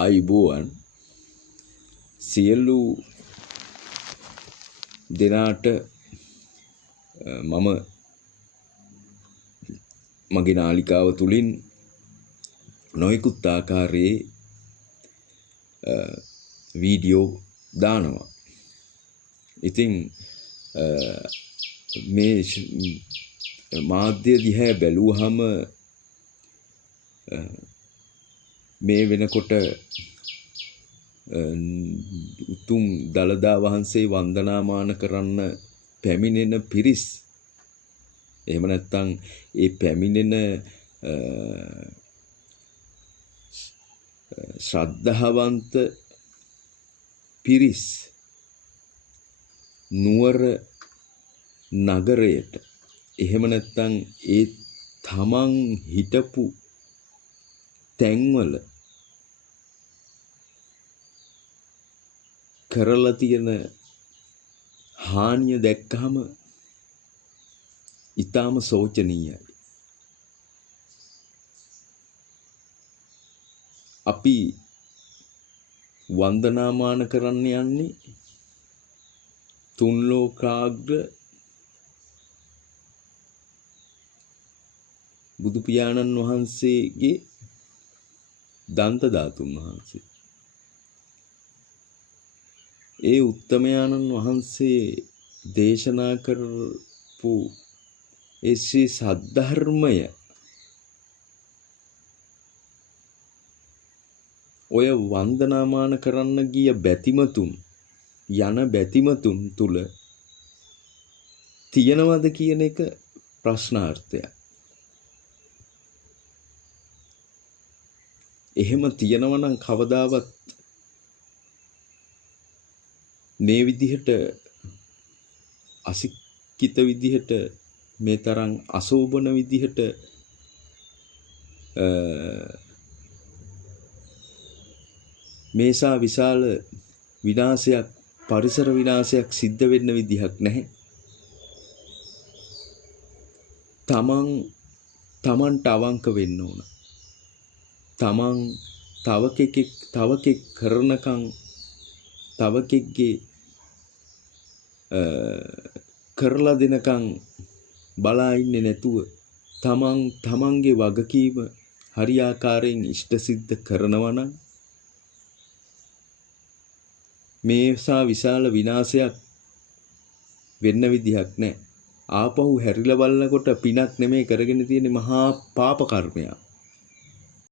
ආයුබෝවන් සියලු දෙනාට මම මගේ නාලිකාව තුලින් නොයෙකුත් ආකාරයේ වීඩියෝ දානවා. ඉතින් මේ මාධ්‍ය දිහා බැලුවහම මේ වෙනකොට උතුම් දළදා වහන්සේ වන්දනාමාන කරන්න පැමිණෙන පිරිස්, එහෙම නැත්නම් ඒ පැමිණෙන ශ්‍රද්ධාවන්ත පිරිස් නුවර නගරයට, එහෙම නැත්නම් ඒ තමන් හිටපු තැන්වල කරලා තියෙන හානිය දැක්කහම ඊටාම සෝචනීයයි. අපි වන්දනාමාන කරන්න යන්නේ තුන් ලෝකාග්‍ර බුදු පියාණන් වහන්සේගේ දන්ත ධාතුන් වහන්සේ. ඒ උත්තමයාණන් වහන්සේ දේශනා කරපු ඒ ශ්‍රී සද්ධර්මය ඔය වන්දනාමාන කරන්න ගිය බැතිමතුන් බැතිමතුන් තුල තියනවද කියන එක ප්‍රශ්නාර්ථයක්. එහෙම තියනවා නම් කවදාවත් මේ විදිහට අසික්කිත විදිහට මේ තරම් අශෝභන විදිහට මේසා විශාල විනාශයක්, පරිසර විනාශයක් සිද්ධ වෙන්න විදිහක් නැහැ. තමන්ට අවංක වෙන්න ඕන. තමන් තව කෙනෙක් කරනකම් තව කෙනෙක්ගේ කරලා දෙනකම් බලා ඉන්නේ නැතුව තමන්ගේ වගකීම හරියාකාරයෙන් ඉෂ්ට සිද්ධ කරනවා නම් මේසා විශාල විනාශයක් වෙන්න විදිහක් නැහැ. ආපහු හැරිලා බලනකොට පිනක් නෙමෙයි කරගෙන තියෙන්නේ, මහා පාප කර්මයක්.